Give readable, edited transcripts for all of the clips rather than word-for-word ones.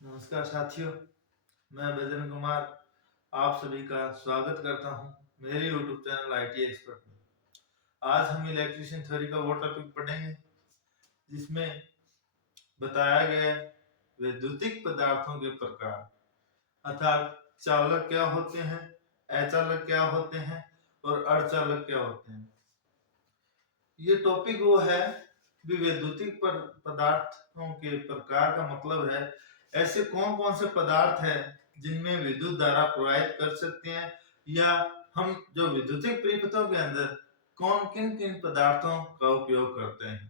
नमस्कार साथियों, मैं बजरंग कुमार आप सभी का स्वागत करता हूं मेरे YouTube चैनल IT एक्सपर्ट में। आज हम इलेक्ट्रिशियन थ्योरी का वो टॉपिक पढ़ेंगे जिसमें बताया गया है वैद्युतिक पदार्थों के प्रकार, अर्थात चालक क्या होते हैं, अचालक क्या होते हैं और अर्धचालक क्या होते हैं। ये टॉपिक वो है भी वैद्युतिक पदार्थों के प्रकार का मतलब है ऐसे कौन कौन से पदार्थ हैं जिनमें विद्युत धारा प्रवाहित कर सकते हैं, या हम जो विद्युतिक परिपथों के अंदर कौन किन किन पदार्थों का उपयोग करते हैं।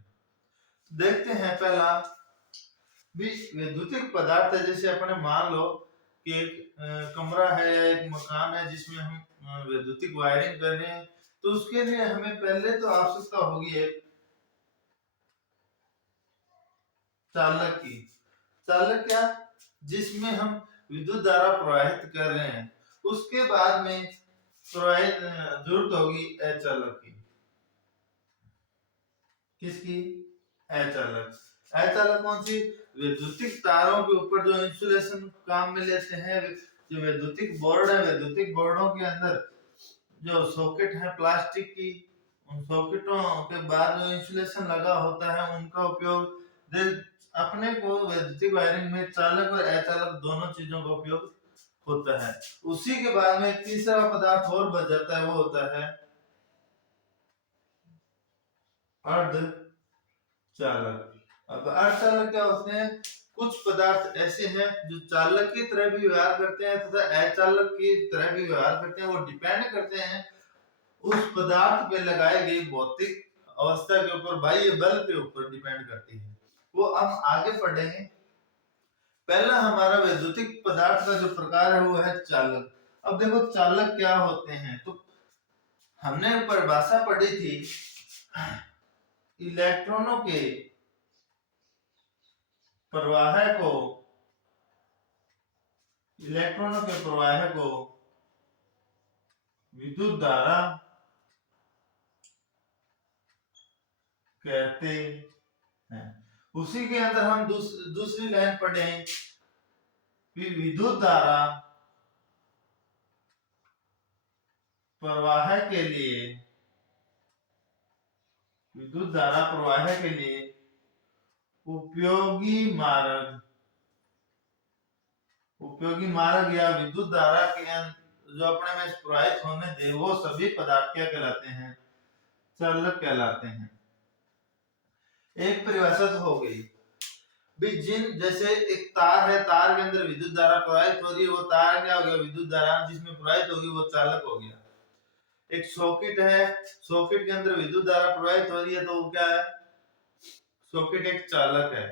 तो देखते हैं पहला भी वैद्युतिक पदार्थ है। जैसे अपने मान लो कि एक कमरा है या एक मकान है जिसमें हम वैद्युतिक वायरिंग कर रहे हैं, तो उसके लिए हमें पहले तो आवश्यकता होगी एक चालक की। चालक क्या, जिसमें हम विद्युत धारा प्रवाहित कर रहे हैं। उसके बाद में प्रवाहित जरूरत होगी अचालक की। किसकी? अचालक। अचालक कौन सी? वैद्युतिक तारों के ऊपर जो इंसुलेशन काम में लेते हैं, जो वैद्युतिक बोर्ड है, वैद्युतिक बोर्डों के अंदर जो सॉकेट है प्लास्टिक की, उन सॉकेटों के बाद जो इंसुलेशन लगा होता है उनका उपयोग अपने को वैद्युतिक वायरिंग में चालक और अचालक दोनों चीजों का उपयोग होता है। उसी के बाद में तीसरा पदार्थ और बच जाता है, वो होता है अर्धचालक। अब अर्धचालक क्या होते हैं? कुछ पदार्थ ऐसे हैं जो चालक की तरह भी व्यवहार करते हैं तथा अचालक की तरह भी व्यवहार करते हैं। वो डिपेंड करते हैं उस पदार्थ पे लगाई गई भौतिक अवस्था के ऊपर, बाह्य बल के ऊपर डिपेंड करती है। वो हम आगे पढ़ेंगे। पहला हमारा वैद्युतिक पदार्थ का जो प्रकार है वो है चालक। अब देखो चालक क्या होते हैं, तो हमने परिभाषा पढ़ी थी इलेक्ट्रॉनों के प्रवाह को, इलेक्ट्रॉनों के प्रवाह को विद्युत धारा कहते हैं। उसी के अंदर हम दूसरी लाइन पढ़े कि विद्युत धारा प्रवाह के लिए, विद्युत धारा प्रवाह के लिए उपयोगी मार्ग, उपयोगी मार्ग या विद्युत धारा के जो अपने में प्रवाहित होने दे वो सभी पदार्थ क्या कहलाते हैं? चालक कहलाते हैं। एक परिभाषा तो हो गई भी जिन, जैसे एक तार है, तार के अंदर विद्युत धारा प्रवाहित हो रही है, वो तार क्या हो गया? विद्युत धारा जिसमें प्रवाहित होगी वो चालक हो गया। एक सॉकेट है, सॉकेट के अंदर विद्युत धारा प्रवाहित हो रही है तो वो क्या है? सॉकेट एक चालक है।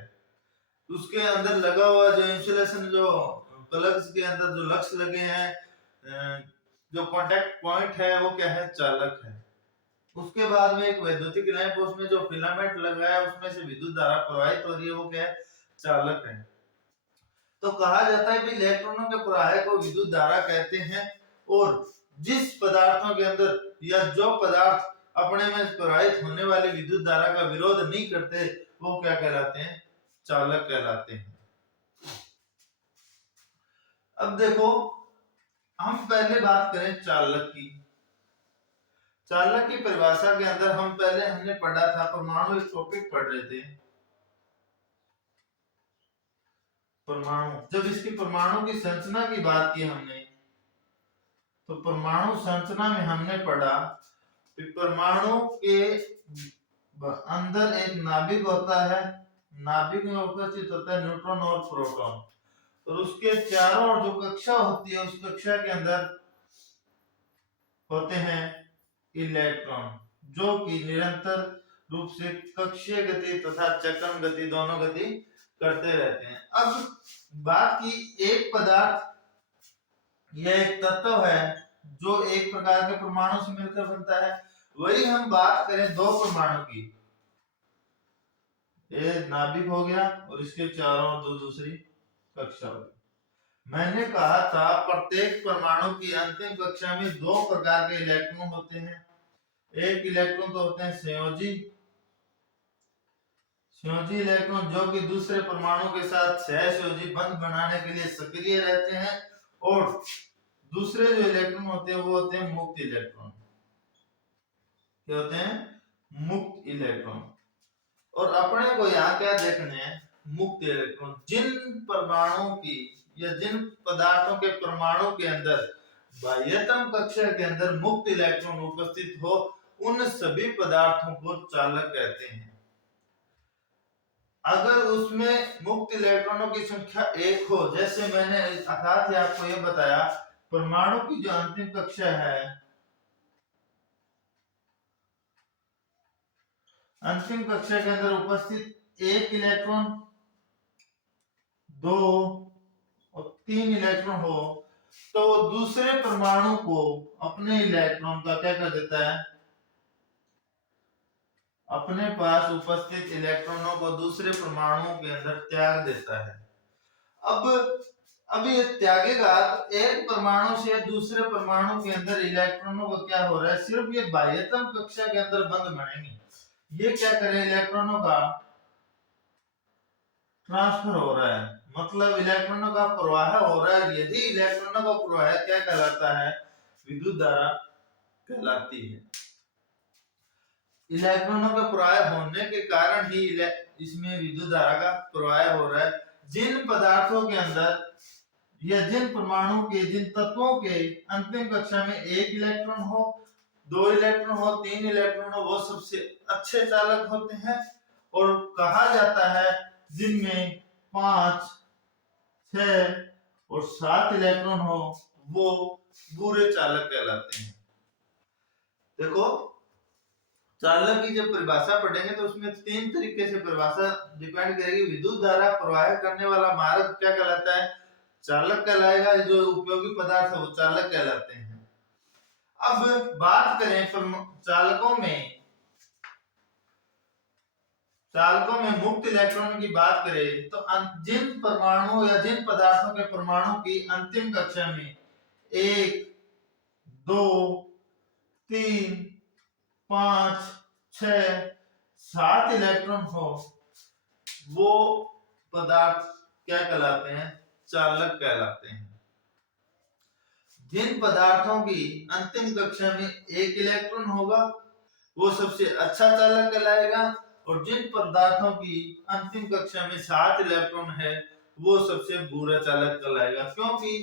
उसके अंदर लगा हुआ जो इंसुलेशन, जो प्लग्स के अंदर जो लक्स लगे हैं, जो कांटेक्ट पॉइंट है वो क्या है? चालक है। उसके बाद में एक वैद्युतिक लैंप, उसमें जो फिलामेंट लगा है उसमें से विद्युत धारा प्रवाहित हो रही है, वो क्या है? चालक है। तो कहा जाता है कि इलेक्ट्रॉनों के प्रवाह को विद्युत धारा कहते हैं, और जिस पदार्थों के अंदर या जो पदार्थ अपने में प्रवाहित होने वाली विद्युत धारा का विरोध नहीं करते वो क्या कहलाते हैं? चालक कहलाते हैं। अब देखो हम पहले बात करें चालक की। चालक की परिभाषा के अंदर हम पहले हमने पढ़ा था, परमाणु टॉपिक पढ़ रहे थे। परमाणु, जब इसकी परमाणु की संरचना की बात की हमने, तो परमाणु संरचना में हमने पढ़ा कि परमाणु के अंदर एक नाभिक होता है, नाभिक में उपस्थित होता है न्यूट्रॉन और प्रोटॉन, और उसके चारों ओर जो कक्षा होती है उस कक्षा के अंदर होते हैं इलेक्ट्रॉन, जो कि निरंतर रूप से कक्षीय गति तथा चक्रण गति दोनों गति करते रहते हैं। अब बात की एक पदार्थ या एक तत्व है जो एक प्रकार के परमाणु से मिलकर बनता है, वही हम बात करें दो परमाणु की, ये नाभिक हो गया और इसके चारों ओर दो दूसरी कक्षा होगी। मैंने कहा था प्रत्येक परमाणु की अंतिम कक्षा में दो प्रकार के इलेक्ट्रॉन होते हैं। एक इलेक्ट्रॉन तो होते हैं संयोजी, संयोजी इलेक्ट्रॉन जो कि दूसरे परमाणु के साथ सहसंयोजी बंध बनाने के लिए सक्रिय रहते हैं, और दूसरे जो इलेक्ट्रॉन होते हैं वो होते हैं मुक्त इलेक्ट्रॉन। क्या होते हैं? मुक्त इलेक्ट्रॉन। और अपने को यहाँ क्या देखने हैं? मुक्त इलेक्ट्रॉन। जिन परमाणु की या जिन पदार्थों के परमाणु के अंदर बाह्यतम कक्षा के अंदर मुक्त इलेक्ट्रॉन उपस्थित हो, उन सभी पदार्थों को चालक कहते हैं। अगर उसमें मुक्त इलेक्ट्रॉनों की संख्या 1 हो, जैसे मैंने साथ ही आपको यह बताया, परमाणु की जो अंतिम कक्षा है, अंतिम कक्षा के अंदर उपस्थित 1 इलेक्ट्रॉन, 2 और 3 इलेक्ट्रॉन हो, तो दूसरे परमाणु को अपने इलेक्ट्रॉन का क्या कर देता है? अपने पास उपस्थित इलेक्ट्रॉनों को दूसरे परमाणु के अंदर त्याग देता है। अब ये त्यागेगा तो एक परमाणु से दूसरे परमाणु के अंदर इलेक्ट्रॉनों का क्या हो रहा है? सिर्फ ये बाह्यतम कक्षा के अंदर बंद बनेंगे। ये क्या करे? इलेक्ट्रॉनों का ट्रांसफर हो रहा है, मतलब इलेक्ट्रॉनों का प्रवाह हो रहा है। यदि इलेक्ट्रॉनों का प्रवाह क्या कहलाता है? विद्युत धारा कहलाती है। इलेक्ट्रॉनों का प्रवाह होने के कारण ही इसमें विद्युत धारा का प्रवाह हो रहा है। जिन पदार्थों के अंदर या जिन परमाणु के, जिन तत्वों के अंतिम कक्षा में 1 इलेक्ट्रॉन हो, 2 इलेक्ट्रॉन हो, 3 इलेक्ट्रॉन हो, वो सबसे अच्छे चालक होते हैं। और कहा जाता है जिनमें 5, 6 और 7 इलेक्ट्रॉन हो, वो बुरे चालक कहलाते हैं। देखो, चालक की जब परिभाषा पढ़ेंगे तो उसमें 3 तरीके से परिभाषा डिपेंड करेगी। विद्युत धारा प्रवाह करने वाला मार्ग क्या कहलाता है? चालक कहलाएगा। जो उपयोगी पदार्थ है वो चालक कहलाते हैं। अब बात करें चालकों में मुक्त इलेक्ट्रॉन की बात करें तो जिन परमाणु या जिन पदार्थों के परमाणु की अंतिम कक्षा में 1, 2, 3, 5, 6, 7 इलेक्ट्रॉन हो, वो पदार्थ क्या कहलाते हैं? चालक कहलाते हैं। जिन पदार्थों की अंतिम कक्षा में 1 इलेक्ट्रॉन होगा वो सबसे अच्छा चालक कहलाएगा, और जिन पदार्थों की अंतिम कक्षा में 7 इलेक्ट्रॉन है वो सबसे बुरा चालक कहलाएगा। क्योंकि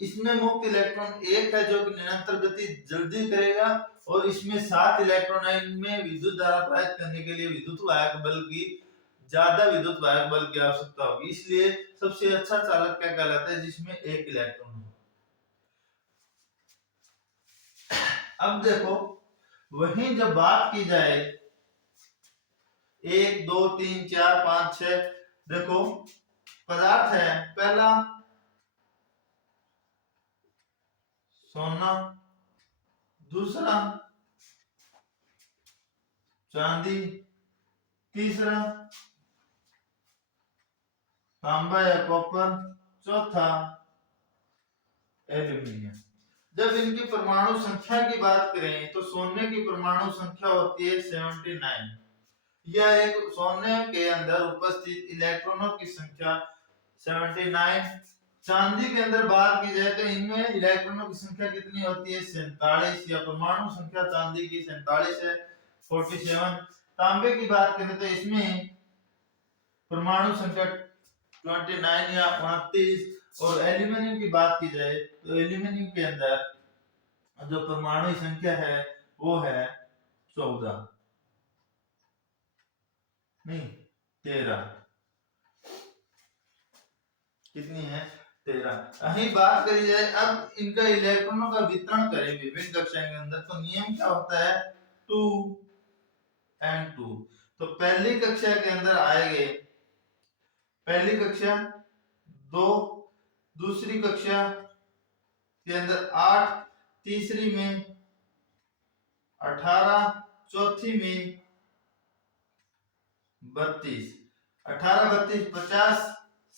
इसमें मुक्त इलेक्ट्रॉन 1 है जो कि निरंतर गति जल्दी करेगा, और इसमें 7 इलेक्ट्रॉन है। इनमें विद्युत धारा प्रवाहित करने के लिए विद्युत वाहक बल की ज्यादा विद्युत वाहक बल की आवश्यकता होगी। इसलिए सबसे अच्छा चालक क्या कहलाता है? जिसमें 1 इलेक्ट्रॉन हो। अब देखो, वहीं जब बात की जाए 1, 2, 3, 4, 5, 6, देखो पदार्थ है। पहला सोना, दूसरा चांदी, तीसरा तांबा या कॉपर, चौथा एल्यूमिनियम। जब इनकी परमाणु संख्या की बात करें तो सोने की परमाणु संख्या होती है 79। यह एक सोने के अंदर उपस्थित इलेक्ट्रॉनों की संख्या 79। चांदी के अंदर बात की जाए तो इनमें इलेक्ट्रॉनों की संख्या कितनी होती है? 47, या परमाणु संख्या चांदी की 47 है, 47। तांबे की बात करें तो इसमें परमाणु संख्या 29 या 29, और एल्यूमिनियम की बात की जाए तो एल्यूमिनियम के अंदर जो परमाणु संख्या है वो है 14, नहीं 13। कितनी है? 13। वहीं बात करी जाए अब इनका इलेक्ट्रॉनों का वितरण करें विभिन्न कक्षाएं के अंदर, तो नियम क्या होता है? 2 and 2। तो पहली कक्षा के अंदर आएंगे, पहली कक्षा 2, दूसरी कक्षा के अंदर 8, तीसरी में 18, चौथी में 32, 18, 32, 50,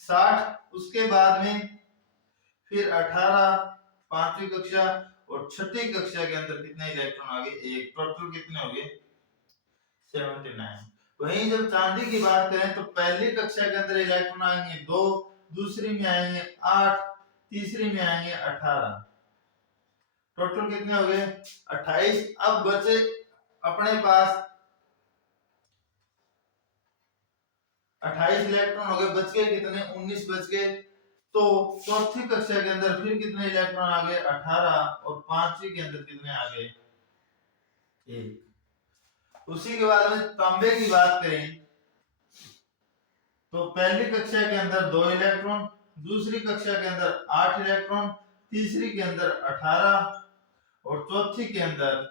60। उसके बाद में फिर 18 पांचवी कक्षा, और छठी कक्षा के अंदर कितने इलेक्ट्रॉन आ गए? 1। टोटल कितने हो गए? 79। वहीं जब चांदी की बात करें तो पहली कक्षा के अंदर इलेक्ट्रॉन आएंगे 2, दूसरी में आएंगे 8, तीसरी में आएंगे 18। टोटल कितने हो गए 28। अब बचे अपने पास 28 इलेक्ट्रॉन हो गए, बच गए कितने 19 बच गए। तो चौथी कक्षा के अंदर फिर कितने इलेक्ट्रॉन आ गए 18 और पांचवी के अंदर कितने आ गए 1। उसी के बाद में तांबे की बात करें तो पहली कक्षा के अंदर 2 इलेक्ट्रॉन, दूसरी कक्षा के अंदर 8 इलेक्ट्रॉन, तीसरी के अंदर 18 और चौथी के अंदर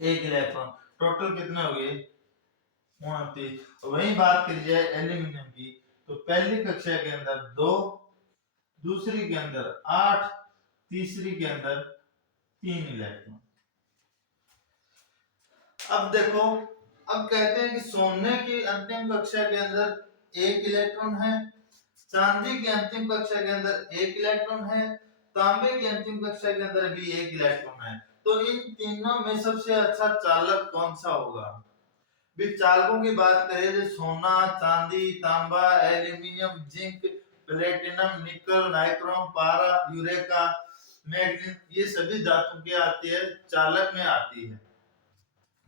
1 इलेक्ट्रॉन। टोटल कितने हो गए 29। वही बात करी जाए एल्यूमिनियम की तो पहली कक्षा के अंदर 2, दूसरी के अंदर 8, तीसरी के अंदर 3 इलेक्ट्रॉन। अब देखो, अब कहते हैं कि सोने की अंतिम कक्षा के अंदर 1 इलेक्ट्रॉन है, चांदी की अंतिम कक्षा के अंदर 1 इलेक्ट्रॉन है, तांबे की अंतिम कक्षा के अंदर भी 1 इलेक्ट्रॉन है। तो इन तीनों में सबसे अच्छा चालक कौन सा होगा? भी चालकों की बात करें तो सोना, चांदी, तांबा, एल्यूमिनियम, जिंक, प्लेटिनम, निकल, नाइट्रोम, पारा, यूरेका, मैग्नीज, ये सभी धातु के आती है चालक में आती है।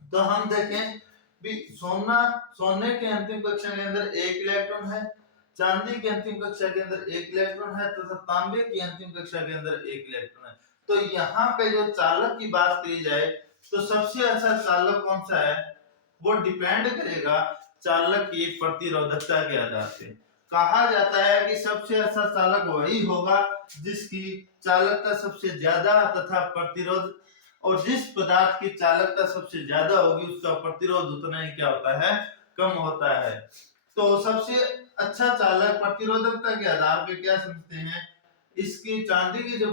तो हम देखें भी सोने के अंतिम कक्षा के अंदर 1 इलेक्ट्रॉन है, चांदी की अंतिम कक्षा के अंदर 1 इलेक्ट्रॉन है तथा तांबे की अंतिम कक्षा के अंदर 1 इलेक्ट्रॉन है। तो यहाँ पे जो चालक की बात की जाए तो सबसे अच्छा चालक कौन सा है वो डिपेंड करेगा चालक की प्रतिरोधकता के आधार पे। कहा जाता है कि सबसे अच्छा चालक वही होगा जिसकी चालकता सबसे ज्यादा तथा प्रतिरोध, और जिस पदार्थ की चालकता सबसे ज्यादा होगी उसका प्रतिरोध उतना ही क्या होता है कम होता है। तो सबसे अच्छा चालक प्रतिरोधकता के आधार पे क्या समझते हैं, इसकी चांदी की जो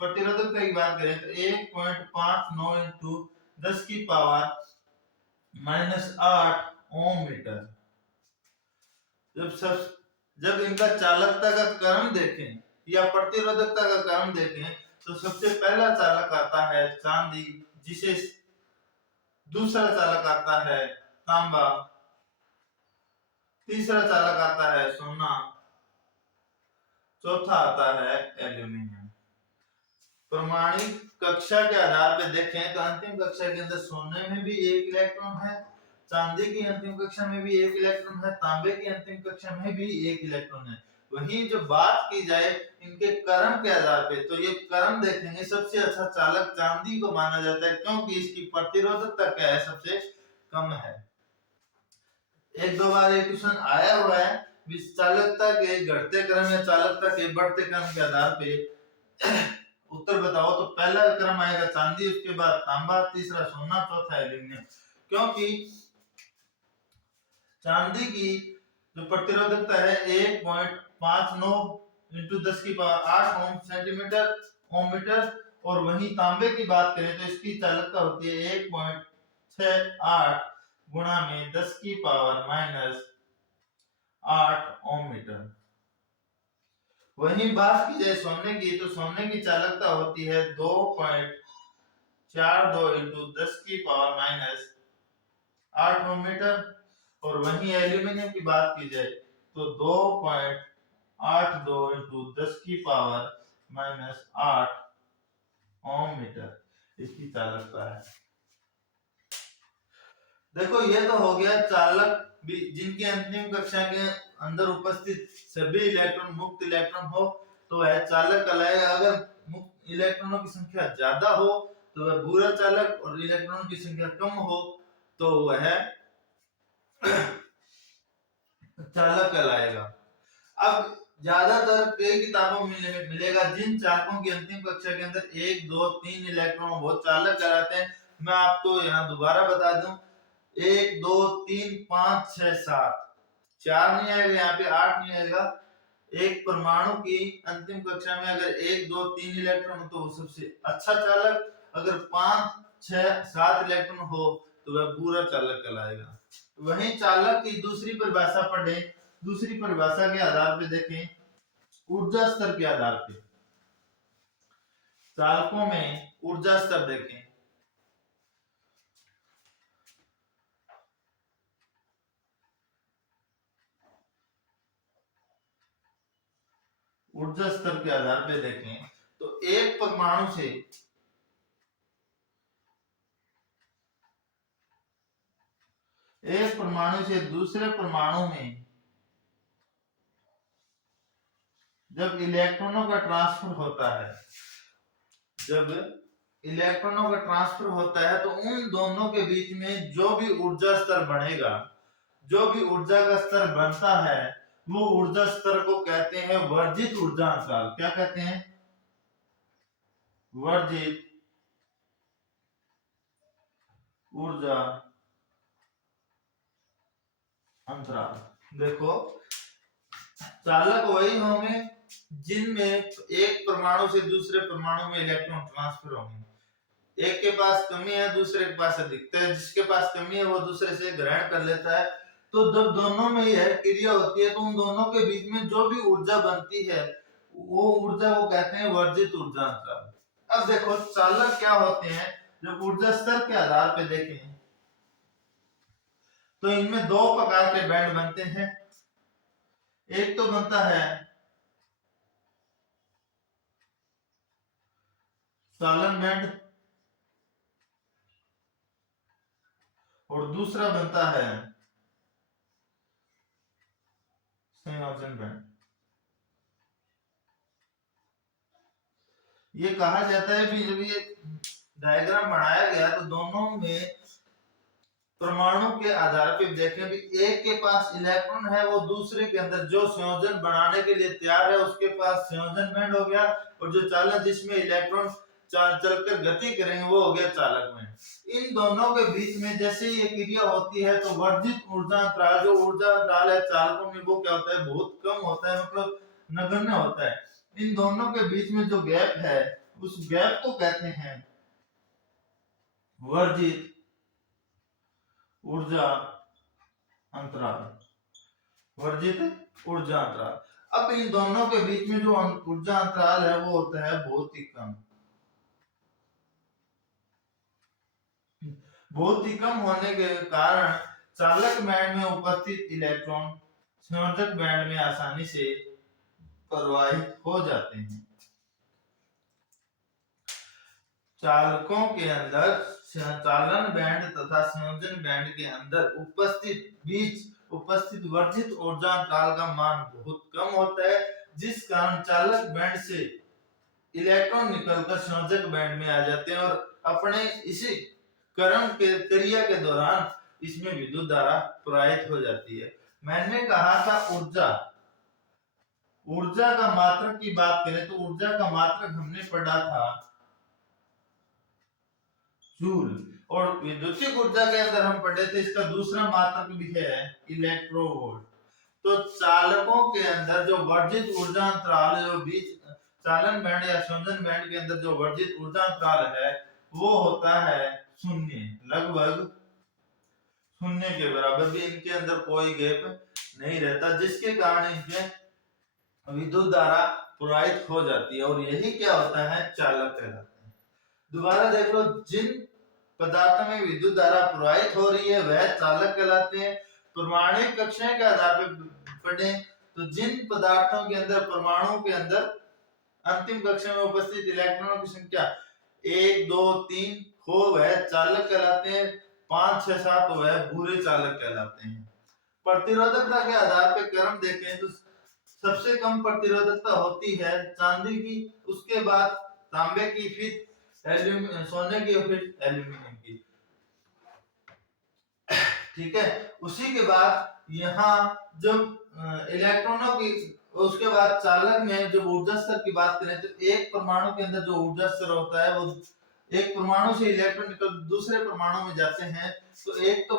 प्रतिरोधकता की बात करें तो 1.59 इंटू 10 की पावर -8 ओम मीटर। जब इनका चालकता का क्रम देखें या प्रतिरोधकता का क्रम देखें तो सबसे पहला चालक आता है चांदी, जिसे दूसरा चालक आता है तांबा, तीसरा चालक आता है सोना, चौथा आता है एल्यूमिनियम। प्रमाणिक कक्षा के आधार पे देखें तो अंतिम कक्षा के अंदर सोने में भी 1 इलेक्ट्रॉन है, चांदी की अंतिम कक्षा में भी 1 इलेक्ट्रॉन है, तांबे की अंतिम कक्षा में भी 1 इलेक्ट्रॉन है। वहीं जो बात की जाए इनके क्रम के आधार पे तो ये क्रम देखेंगे सबसे अच्छा चालक चांदी को माना जाता है क्योंकि इसकी प्रतिरोधकता क्या है सबसे कम है। एक दो बार ये क्वेश्चन आया हुआ है, चालकता के घटते क्रम या चालकता के बढ़ते क्रम के आधार पे उत्तर बताओ। तो पहला क्रम आएगा चांदी, उसके बाद तांबा, तीसरा सोना, चौथा एल्यूमिनियम। क्योंकि चांदी की जो प्रतिरोधकता है 1.59 इंटू 10 की पावर 8 ओम सेंटीमीटर ओम मीटर, और वहीं तांबे की बात करें तो इसकी चालकता होती है 1.68 गुणा में 10 की पावर -8 ओम मीटर। वहीं बात की जाए सोने की तो सोने की चालकता होती है 2.42 इंटू 10 की पावर -8 ओम मीटर, और वहीं एल्यूमिनियम की बात की जाए तो 2.82 इंटू 10 की पावर -8 ओम मीटर इसकी चालकता है। देखो ये तो हो गया चालक भी जिनकी अंतिम कक्षा के अंदर उपस्थित सभी इलेक्ट्रॉन मुक्त इलेक्ट्रॉन हो तो वह चालक कहलाएगा। अगर मुक्त इलेक्ट्रॉनों की संख्या ज्यादा हो तो वह बुरा चालक, और इलेक्ट्रॉनों की संख्या कम हो तो वह चालक कहलाएगा। अब ज्यादातर कई किताबों में मिलेगा जिन चालकों की अंतिम कक्षा के अंदर 1, 2, 3 इलेक्ट्रॉन वो चालक कहलाते हैं। मैं आपको यहाँ दोबारा बता दूं 1, 2, 3, 5, 6, 7, 4 नहीं आएगा, यहाँ पे 8 नहीं आएगा। एक परमाणु की अंतिम कक्षा में अगर 1, 2, 3 इलेक्ट्रॉन हो तो वो सबसे अच्छा चालक, अगर 5, 6, 7 इलेक्ट्रॉन हो तो वह बुरा चालक कहलाएगा। वहीं चालक की दूसरी परिभाषा पढ़े, दूसरी परिभाषा के आधार पे देखें ऊर्जा स्तर के आधार पे चालकों में ऊर्जा स्तर देखें ऊर्जा स्तर के आधार पे देखें तो एक परमाणु से दूसरे परमाणु में जब इलेक्ट्रॉनों का ट्रांसफर होता है, तो उन दोनों के बीच में जो भी ऊर्जा स्तर बढ़ेगा, जो भी ऊर्जा का स्तर बनता है, वो ऊर्जा स्तर को कहते हैं वर्जित ऊर्जा अंतराल। क्या कहते हैं? वर्जित ऊर्जा अंतराल। देखो, चालक वही होंगे जिनमें एक परमाणु से दूसरे परमाणु में इलेक्ट्रॉन ट्रांसफर होंगे। एक के पास कमी है, दूसरे के पास अधिकता है, जिसके पास कमी है वो दूसरे से ग्रहण कर लेता है। तो जब दोनों में यह क्रिया होती है तो उन दोनों के बीच में जो भी ऊर्जा बनती है वो ऊर्जा को कहते हैं वर्जित ऊर्जा अंतराल। अब देखो, चालक क्या होते हैं, जब ऊर्जा स्तर के आधार पे देखें तो इनमें दो प्रकार के बैंड बनते हैं। एक तो बनता है चालन बैंड और दूसरा बनता है संयोजन बैंड। ये कहा जाता है कि जब ये डायग्राम बनाया गया तो दोनों में परमाणु के आधार पर देखें भी एक के पास इलेक्ट्रॉन है, वो दूसरे के अंदर जो संयोजन बनाने के लिए तैयार है उसके पास संयोजन बैंड हो गया, और जो चालक जिसमें इलेक्ट्रॉन चलकर गति करेंगे वो हो गया चालक बैंड। इन दोनों के बीच में जैसे ये क्रिया होती है तो वर्जित ऊर्जा अंतराल, जो ऊर्जा अंतराल है चालकों में, वो क्या होता है, बहुत कम होता है, मतलब नगण्य होता है। इन दोनों के बीच में जो गैप है उस गैप को कहते हैं वर्जित ऊर्जा अंतराल। वर्जित ऊर्जा अंतराल। अब इन दोनों के बीच में जो ऊर्जा अंतराल है वो होता है बहुत ही कम। बहुत ही कम होने के कारण चालक बैंड में उपस्थित इलेक्ट्रॉन संयोजक बैंड में आसानी से प्रवाहित हो जाते हैं। चालकों के अंदर चालन बैंड तथा संयोजन बैंड के अंदर उपस्थित वर्जित ऊर्जा अंतराल का मान बहुत कम होता है, जिस कारण चालक बैंड से इलेक्ट्रॉन निकलकर संयोजक बैंड में आ जाते हैं और अपने इसी क्रम के क्रिया के दौरान इसमें विद्युत धारा प्रवाहित हो जाती है। मैंने कहा था ऊर्जा का मात्रक की बात करें तो ऊर्जा का मात्रक हमने पढ़ा था जूल, और विद्युतीय ऊर्जा के अंदर हम पढ़े थे इसका दूसरा मात्रक भी है इलेक्ट्रोवोल्ट। तो चालकों के अंदर जो वर्जित ऊर्जा अंतराल, जो बीच चालन बैंड या संयोजन बैंड के अंदर जो वर्जित ऊर्जा अंतराल है वो होता है शून्य, लगभग शून्य के बराबर, भी इनके अंदर कोई गैप नहीं रहता, जिसके कारण इनके विद्युत धारा प्रवाहित हो जाती है और यही क्या होता है, चालक कहलाते हैं। दोबारा देख लो, जिन पदार्थों में विद्युत धारा प्रवाहित हो रही है वह चालक कहलाते हैं। परमाणु कक्षाएं के आधार पर पढ़ें तो जिन पदार्थों के अंदर परमाणु के अंदर अंतिम कक्षा में उपस्थित इलेक्ट्रॉनों की संख्या 1 2 3 हो वह चालक कहलाते हैं, 5 6 7 हो वह बुरे चालक कहलाते हैं। प्रतिरोधकता के आधार पर क्रम देखें तो सबसे कम प्रतिरोधकता होती है चांदी की, उसके बाद तांबे की, फिर सोने की और फिर एल्यूमिनियम की। ठीक है, उसी के बाद यहाँ जब इलेक्ट्रॉनों की, उसके बाद चालक में जब ऊर्जा स्तर की बात करें तो एक परमाणु के अंदर जो ऊर्जा स्तर होता है वो एक परमाणु से इलेक्ट्रॉन निकल दूसरे परमाणु में जाते हैं तो एक को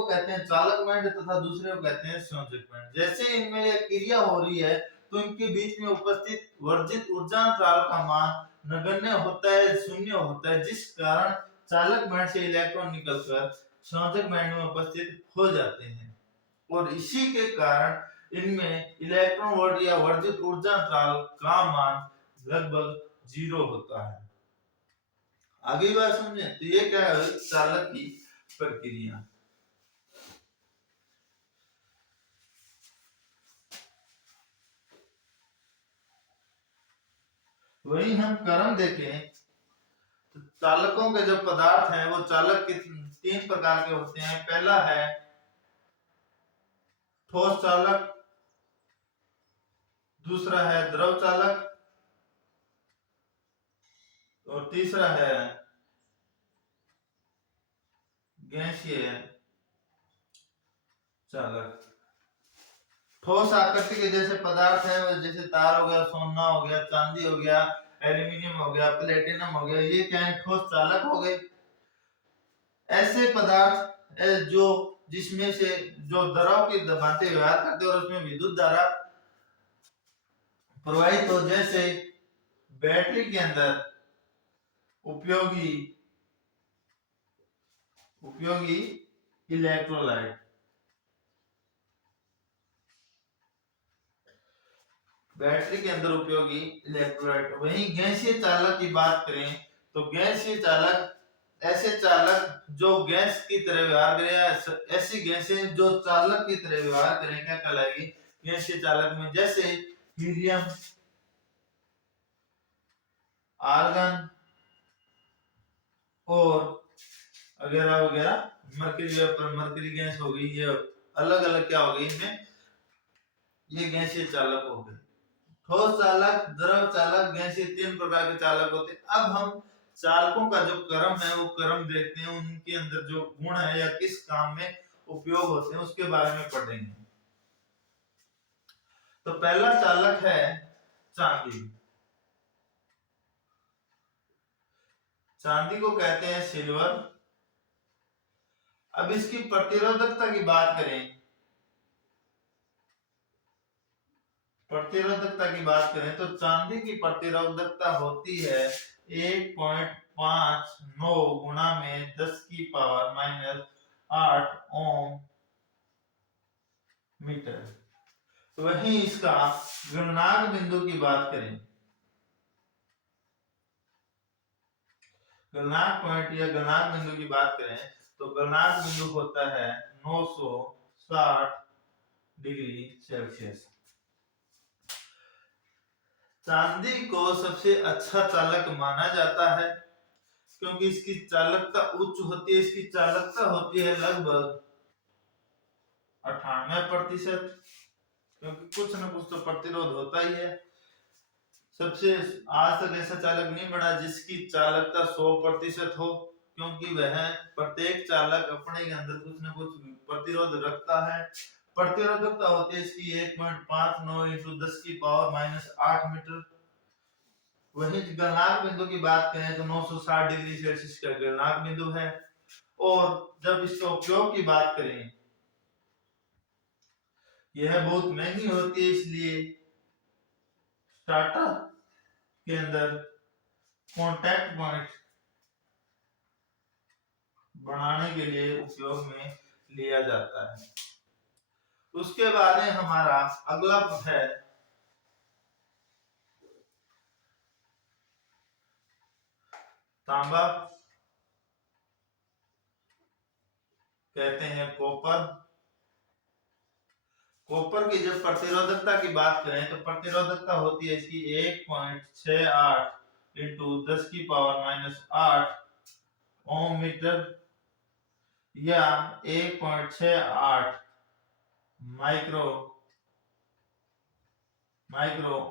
कहते हैं चालक बैंड तथा दूसरे को कहते हैं संयोजक बैंड। जैसे इनमें यह क्रिया हो रही है तो इनके बीच में उपस्थित वर्जित ऊर्जा अंतराल का मान नगण्य होता है, शून्य होता है, जिस कारण चालक बैंड से इलेक्ट्रॉन निकलकर संयोजक बैंड में उपस्थित हो जाते हैं और इसी के कारण इनमें इलेक्ट्रॉन वोल्ट या वर्जित ऊर्जा अंतराल का मान लगभग 0 होता है। आगे बात समझे, तो ये क्या है, चालक की प्रक्रिया। वही हम क्रम देखें तो चालकों के जो पदार्थ हैं वो चालक के 3 प्रकार के होते हैं। पहला है ठोस चालक, दूसरा है द्रव चालक और तीसरा है गैसीय चालक। ठोस आकृति के जैसे पदार्थ है, जैसे तार हो गया, सोना हो गया, चांदी हो गया, एल्यूमिनियम हो गया, प्लेटिनम हो गया, ये क्या है, ठोस चालक हो गए। ऐसे पदार्थ जो जिसमें से जो द्रव की भांति व्यवहार करते हैं और उसमें विद्युत धारा प्रवाहित हो, जैसे बैटरी के अंदर उपयोगी इलेक्ट्रोलाइट। बैटरी के अंदर उपयोगी इलेक्ट्रोलाइट। वहीं गैसीय चालक की बात करें तो गैसीय चालक ऐसे चालक जो गैस की तरह व्यवहार करें, ऐसी गैसें जो चालक की तरह व्यवहार करें क्या कहलाएगी गैसीय चालक में, जैसे हीलियम, आर्गन और वगैरह वगैरह, मरकरी गैस हो गई, ये अलग अलग क्या हो गई इनमें, ये गैसीय चालक हो गए। ठोस चालक, द्रव चालक, गैसीय, 3 प्रकार के चालक होते हैं। अब हम चालकों का जो क्रम है वो क्रम देखते हैं, उनके अंदर जो गुण है या किस काम में उपयोग होते हैं उसके बारे में पढ़ेंगे। तो पहला चालक है चांदी। चांदी को कहते हैं सिल्वर। अब इसकी प्रतिरोधकता की बात करें, तो चांदी की प्रतिरोधकता होती है 1.59 गुणा में 10⁻⁻8 ओम मीटर। तो वहीं इसका गलनांक बिंदु की बात करें, गलनांक पॉइंट या गलनांक बिंदु की बात करें तो गलनांक बिंदु होता है 960 डिग्री सेल्सियस। चांदी को सबसे अच्छा चालक माना जाता है क्योंकि इसकी चालकता उच्च होती है। इसकी चालकता होती है लगभग 98%, क्योंकि कुछ न कुछ तो प्रतिरोध होता ही है। सबसे आज तक ऐसा चालक नहीं बना जिसकी चालकता 100% हो, क्योंकि वह प्रत्येक चालक अपने के अंदर कुछ न कुछ प्रतिरोध रखता है। प्रतिरोधकता होती है इसकी 1.59 × 10⁻⁻8 मीटर। वहीं गलनांक बिंदु की बात करें तो 960 डिग्री सेल्सियस का गलनांक बिंदु है। और जब इसके उपयोग की बात करें, यह बहुत महंगी होती है, इसलिए टाटा के अंदर कॉन्टैक्ट पॉइंट बनाने के लिए उपयोग में लिया जाता है। उसके बाद में हमारा अगला है तांबा, कहते हैं कॉपर। कॉपर की जब प्रतिरोधकता की बात करें तो प्रतिरोधकता होती है इसकी 1.68 × 10⁻⁸ ओम मीटर या 1.68 माइक्रो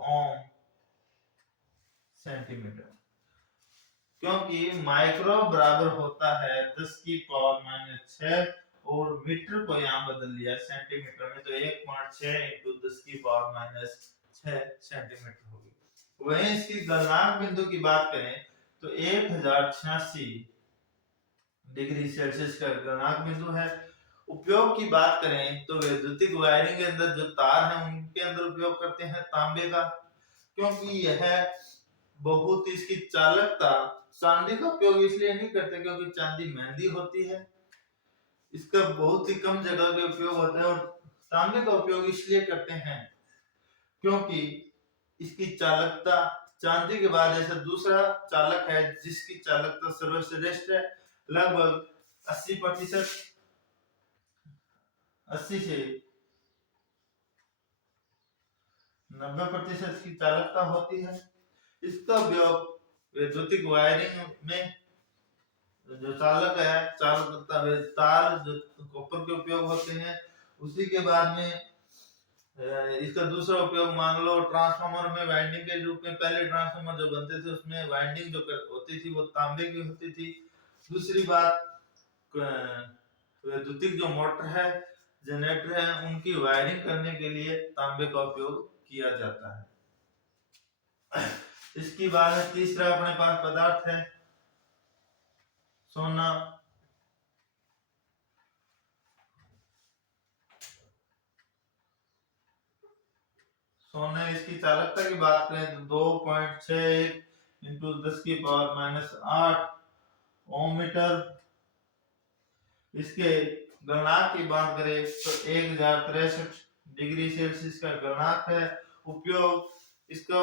ओम सेंटीमीटर। क्योंकि माइक्रो बराबर होता है 10⁻⁶ और मीटर को यहाँ बदल लिया सेंटीमीटर में, तो 1.6 × 10⁻⁶ सेंटीमीटर होगी। वहीं इसकी गलनांक बिंदु की बात करें तो 1086 डिग्री सेल्सियस का गलनांक बिंदु है। उपयोग की बात करें तो वैद्युतिक वायरिंग के अंदर जो तार है उनके अंदर उपयोग करते हैं तांबे का, क्योंकि यह बहुत इसकी चालकता, चांदी का उपयोग इसलिए नहीं करते क्योंकि चांदी महंगी होती है, इसका बहुत ही कम जगह पे उपयोग होता है। और तांबे का उपयोग इसलिए करते हैं क्योंकि इसकी चालकता चांदी के बाद ऐसा दूसरा चालक है जिसकी चालकता सर्वश्रेष्ठ है, लगभग 80% 80 से 90% की चालकता होती है। इसका उपयोग वैद्युतिक वायरिंग में जो चालक है, चालक करता है तार जो कॉपर के उपयोग होते हैं। उसी के बाद में इसका दूसरा उपयोग मान लो ट्रांसफार्मर में वाइंडिंग के रूप में, पहले ट्रांसफार्मर जो बनते थे उसमें वाइंडिंग जो होती थी वो तांबे की होती थी। दूसरी बात, वैद्युतिक जो मोटर है, जनरेटर है, उनकी वायरिंग करने के लिए तांबे का उपयोग किया जाता है। इसके बाद तीसरा अपने पास पदार्थ है सोना। सोने इसकी चालकता की बात करें तो 2.61 इंटू 10⁻⁻8 ओम मीटर। इसके गलनांक की बात करें तो 1063 डिग्री सेल्सियस का गलनांक है। उपयोग इसका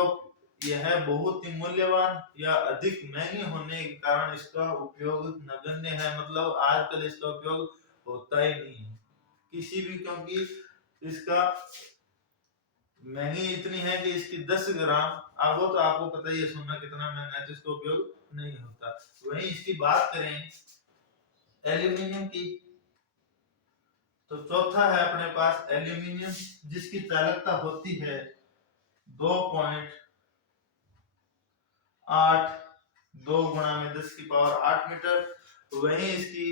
यह बहुत ही मूल्यवान या अधिक महंगी होने के कारण इसका उपयोग नगण्य है, मतलब आजकल इसका उपयोग होता ही नहीं है किसी भी, क्योंकि इसका महंगी इतनी है कि इसकी 10 ग्राम, अब वो तो आपको पता ही है सोना कितना महंगा है, तो इसका उपयोग नहीं होता। वहीं इसकी बात करें एल्यूमिनियम की, तो चौथा है अपने पास एल्यूमिनियम, जिसकी चालकता होती है 2.8 2 गुणा में 10⁸ मीटर। वहीं इसकी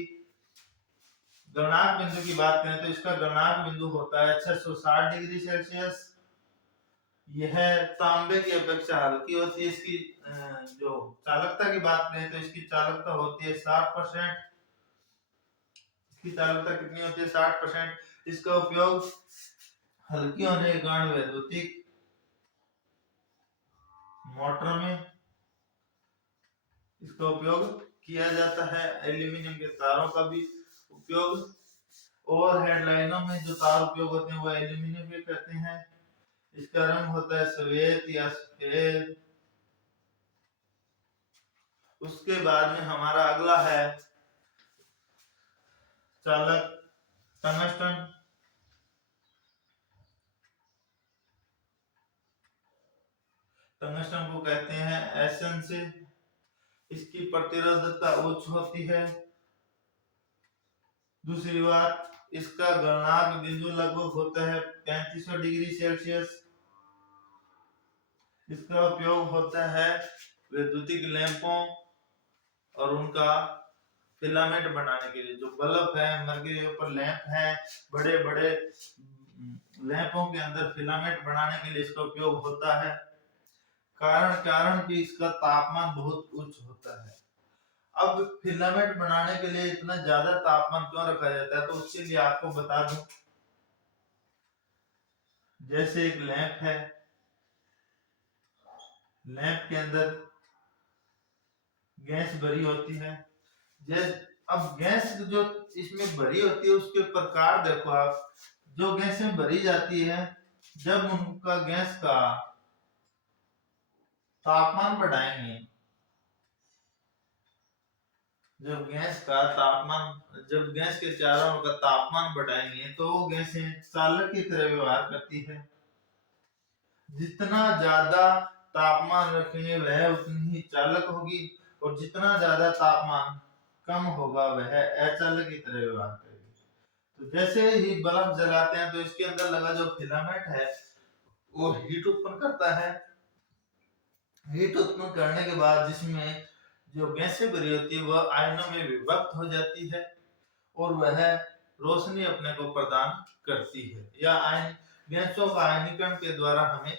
गलनांक बिंदु की बात करें तो इसका गलनांक बिंदु होता है 660 डिग्री सेल्सियस। यह तांबे की अपेक्षा हल्की होती है। इसकी जो चालकता की बात करें तो इसकी चालकता होती है 60%। इसकी चालकता कितनी होती है? 60%। इसका उपयोग हल्की होने के कारण वैद्युतिक मोटर में इसका उपयोग किया जाता है। एल्यूमिनियम के तारों का भी उपयोग, ओवरहेड लाइनों में जो तार उपयोग होते हैं वो एल्यूमिनियम के करते हैं। इसका रंग होता है श्वेत या सफेद। उसके बाद में हमारा अगला है चालक टंगस्टन। टंगस्टन को कहते हैं एसन से। इसकी प्रतिरोधकता उच्च होती है। दूसरी बात, इसका गलनांक बिंदु लगभग होता है 3500 डिग्री सेल्सियस। इसका उपयोग होता है वैद्युतिक लैंपों और उनका फिलामेंट बनाने के लिए। जो बल्ब है, मरकरी ऊपर लैंप है, बड़े बड़े लैंपों के अंदर फिलामेंट बनाने के लिए इसका उपयोग होता है। कारण कि इसका तापमान बहुत उच्च होता है। अब फिलामेंट बनाने के लिए इतना ज्यादा तापमान क्यों रखा जाता है, तो उसके लिए आपको बता दूं, जैसे एक लैंप है, लैंप के अंदर गैस भरी होती है। अब गैस जो इसमें भरी होती है उसके प्रकार देखो आप, जो गैस में भरी जाती है, जब उनका गैस का तापमान बढ़ाएंगे, जब गैस के चारों ओर का तापमान बढ़ाएंगे तो वो गैसें चालक की तरह व्यवहार करती है। जितना ज्यादा तापमान रखेंगे वह उतनी ही चालक होगी, और जितना ज्यादा तापमान कम होगा वह अचालक की तरह व्यवहार करेगी। तो जैसे ही बल्ब जलाते हैं तो इसके अंदर लगा जो फिलामेंट है वो हीट उत्पन्न करता है। हीट उत्पन्न करने के बाद जिसमें जो गैसें भरी होती है वह आयनों में विभक्त हो जाती है और वह रोशनी अपने को प्रदान करती है, या आयन गैसों का आयनीकरण के द्वारा हमें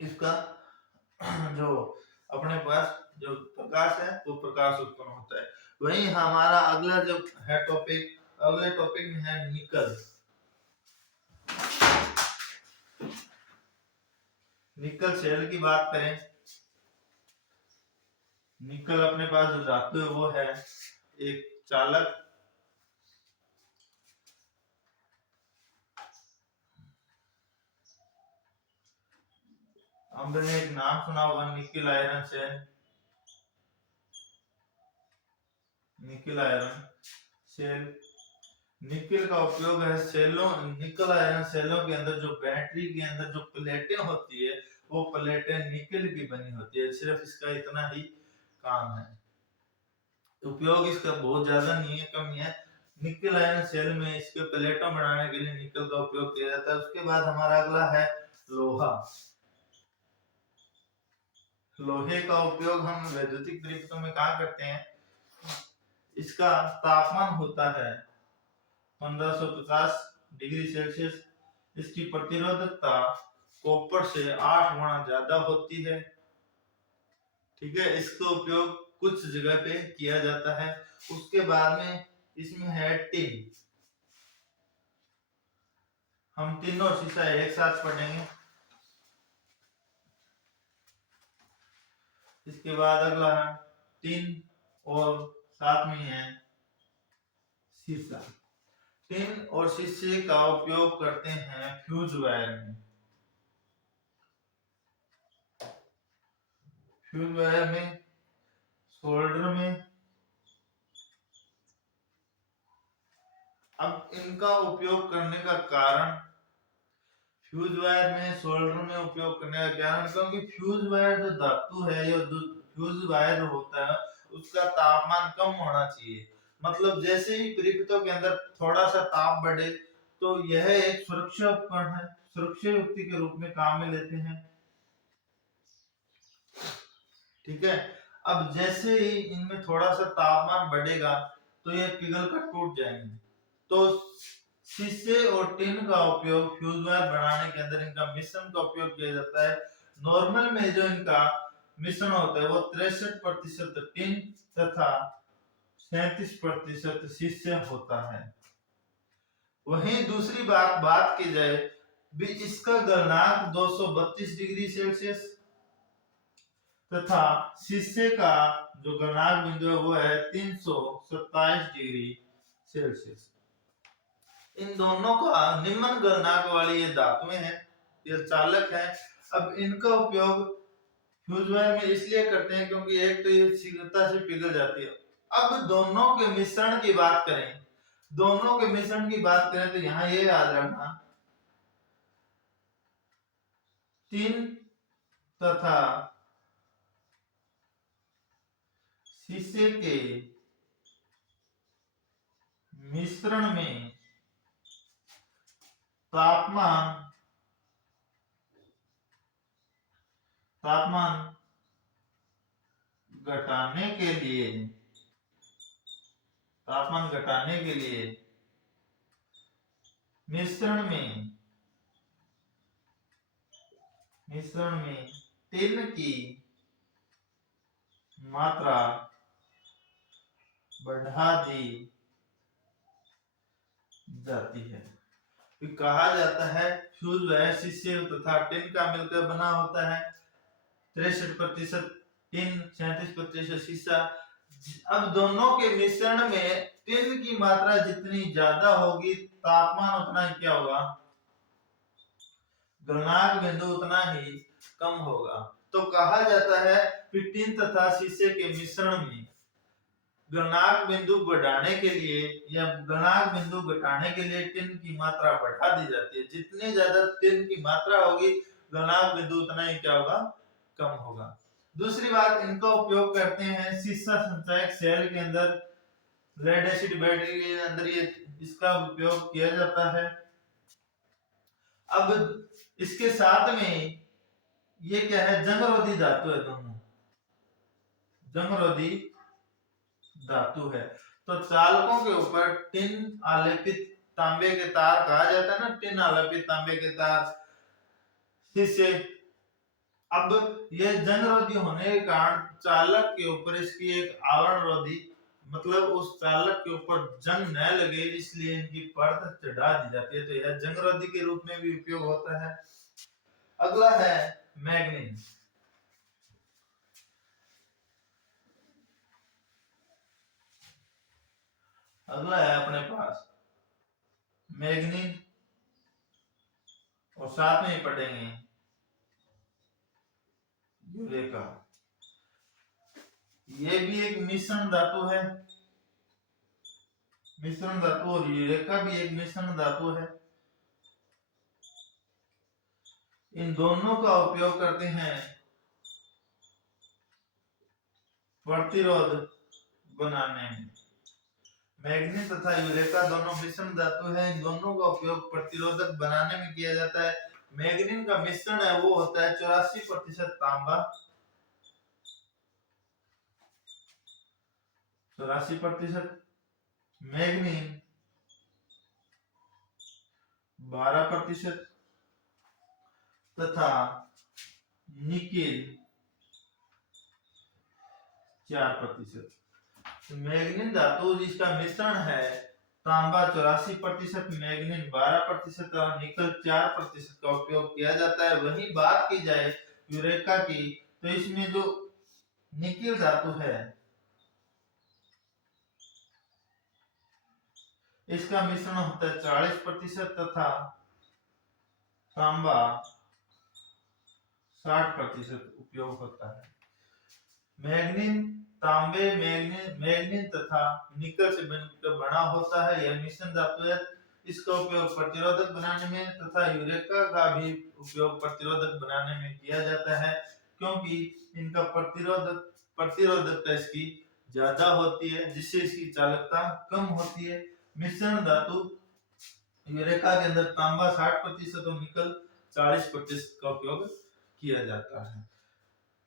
इसका जो अपने पास जो प्रकाश है वो प्रकाश उत्पन्न होता है। वहीं हमारा अगला जो है टॉपिक, अगले टॉपिक में है निकल। निकल सेल की बात करें, निकल अपने पास जो धातु है वो है एक चालक। हमने एक नाम सुना होगा, nickel iron cell. Nickel iron cell nickel का उपयोग है सेलों, निकल आयरन सेलों के अंदर जो बैटरी के अंदर जो प्लेटें होती है वो प्लेटें निकल की बनी होती है। सिर्फ इसका इतना ही काम है। उपयोग इसका बहुत ज्यादा नहीं है, कम ही है। निकल आयन सेल में इसके प्लेटों बनाने के लिए निकल का उपयोग किया जाता है। उसके बाद हमारा अगला है लोहा। लोहे का उपयोग हम वैद्युतिक परिपथों में कहाँ करते हैं? इसका तापमान होता है 1550 डिग्री सेल्सियस। इसकी प्रतिरोधकता कॉपर से 8 गुना ज्यादा होती है। ठीक है, इसका उपयोग कुछ जगह पे किया जाता है। उसके बाद में इसमें है टिन। हम तीनों शीशा एक साथ पढ़ेंगे। इसके बाद अगला है टिन और साथ में है शीशा। टिन और शीशे का उपयोग करते हैं फ्यूज वायर में। फ्यूज वायर में, सोल्डर में। अब इनका उपयोग करने का कारण, फ्यूज वायर में सोल्डर में उपयोग करने का कारण, क्योंकि फ्यूज वायर जो धातु है या जो फ्यूज वायर होता है उसका तापमान कम होना चाहिए। मतलब जैसे ही परिपथों के अंदर थोड़ा सा ताप बढ़े तो यह एक सुरक्षा उपकरण है, सुरक्षा युक्ति के रूप में काम में लेते हैं। ठीक है, अब जैसे ही इनमें थोड़ा सा तापमान बढ़ेगा तो ये पिघल कर टूट जाएंगे। तो शीशे और टिन का उपयोग फ्यूज वायर बनाने के अंदर इनका मिश्रण का उपयोग किया जाता है। नॉर्मल में जो इनका मिश्रण होता है वो 63% टिन तथा 37% शीशे होता है। वहीं दूसरी बात की जाए भी, इसका गलनांक 232 डिग्री सेल्सियस तथा शीशे का जो गलनांक बिंदु है वो है 327 डिग्री सेल्सियस। इन दोनों का निम्न गलनांक वाली ये धातुएं हैं, ये चालक है। अब इनका उपयोग फ्यूज वायर में इसलिए करते हैं क्योंकि एक तो ये शीघ्रता से पिघल जाती है। अब दोनों के मिश्रण की बात करें, दोनों के मिश्रण की बात करें तो यहाँ ये याद रखना, टिन तथा शीशे के मिश्रण में तापमान घटाने के लिए, तापमान घटाने के लिए मिश्रण में टिन की मात्रा बढ़ा दी जाती है। तो कहा जाता है फ्यूज वायर शीशे तथा टिन का मिलकर बना होता है। 63% टिन, 37% शीशा। अब दोनों के मिश्रण में टिन की मात्रा जितनी ज्यादा होगी तापमान उतना ही क्या होगा, गलनांक बिंदु उतना ही कम होगा। तो कहा जाता है कि टिन तथा शीशे के मिश्रण में गलनांक बिंदु बढ़ाने के लिए या गलनांक बिंदु घटाने के लिए टिन की मात्रा बढ़ा दी जाती है। जितनी ज्यादा टिन की मात्रा होगी गलनांक बिंदु उतना ही क्या होगा, कम होगा। दूसरी बात, इनका उपयोग करते हैं शीशा संचायक सेल के अंदर, लेड एसिड बैटरी के अंदर ये इसका उपयोग किया जाता है। अब इसके साथ में ये क्या है, जंगरोधी धातु है, दोनों जंगरोधी धातु है। तो चालकों के ऊपर टिन आलेपित तांबे के तार कहा जाता है ना, टिन आलेपित तांबे के तार शीशे। अब यह जंगरोधी होने के कारण चालक के ऊपर इसकी एक आवरण रोधी, मतलब उस चालक के ऊपर जंग न लगे इसलिए इनकी परत चढ़ा दी जाती है। तो यह जंगरोधी के रूप में भी उपयोग होता है। अगला है मैग्नीन। अगला है अपने पास मैग्नीन और साथ में ही पढ़ेंगे यूरेका। ये भी एक मिश्रण धातु है। मिश्रण धातु और यूरेका भी एक मिश्रण धातु है। इन दोनों का उपयोग करते हैं प्रतिरोध बनाने में। मैग्नीज तथा यूरेका दोनों मिश्रण धातु है, इन दोनों का उपयोग प्रतिरोधक बनाने में किया जाता है। मैग्नीन का मिश्रण है वो होता है 84% तांबा, 84% मैग्नीन 12% तथा निकेल 4%। मैग्नीन धातु जिसका मिश्रण है तांबा 84%, मैग्नीन 12% और निकल 4% का उपयोग किया जाता है। वही बात की जाए यूरेका की, तो इसमें जो निकेल धातु है इसका मिश्रण होता है 40% तथा तांबा 60% उपयोग होता है। मैग्नीन तांबे, मैग्नीन तथा निकल से मिलकर बना होता है, यह मिश्रण धातु है। इसका उपयोग प्रतिरोधक बनाने में तथा यूरेका का भी उपयोग प्रतिरोधक बनाने में किया जाता है, क्योंकि इनका प्रतिरोधकता इसकी ज्यादा होती है, जिससे इसकी चालकता कम होती है। मिश्रण धातु यूरेका के अंदर तांबा 60% और निकल 40% का उपयोग किया जाता है।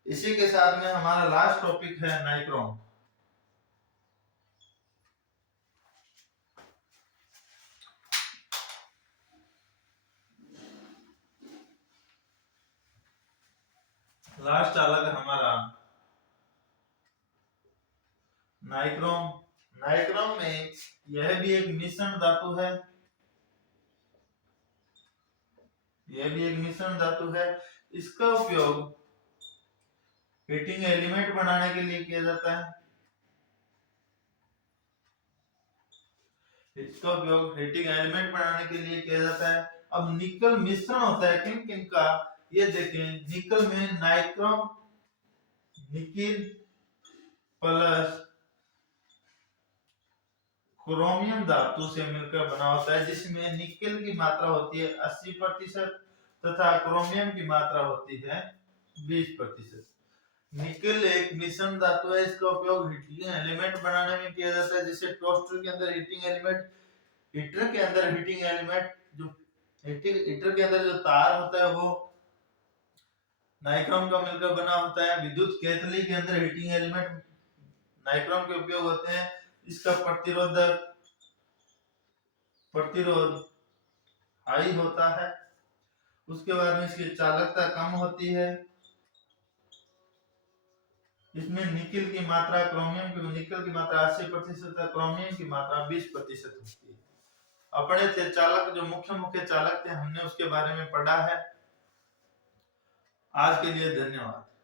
इसी के साथ में हमारा लास्ट टॉपिक है नाइक्रोम। लास्ट अलग हमारा नाइक्रोम। नाइक्रोम में यह भी एक मिश्रण धातु है, यह भी एक मिश्रण धातु है। इसका उपयोग हीटिंग एलिमेंट बनाने के लिए किया जाता है। इसका उपयोग हीटिंग एलिमेंट बनाने के लिए किया जाता है। अब निकल मिश्रण होता है किन किन का, ये देखें। निकल में नाइक्रोम निकिल प्लस क्रोमियम धातु से मिलकर बना होता है, जिसमें निकेल की मात्रा होती है 80% तथा क्रोमियम की मात्रा होती है 20%। निकेल एक मिश्रण धातु है, इसका उपयोग हीटिंग एलिमेंट बनाने में किया जाता है। जैसे टोस्टर के अंदर हीटिंग एलिमेंट, हीटर के अंदर हीटिंग एलिमेंट, जो हीटर के अंदर जो तार होता है वो नाइक्रोम का मिलकर बना होता है। विद्युत केतली के अंदर हीटिंग एलिमेंट नाइक्रोम के उपयोग होते हैं। इसका प्रतिरोध हाई होता है। उसके बाद में इसकी चालकता कम होती है। इसमें निकेल की मात्रा निकेल की मात्रा 80% है, क्रोमियम की मात्रा 20% होती है। अपने थे चालक, जो मुख्य चालक थे, हमने उसके बारे में पढ़ा है। आज के लिए धन्यवाद।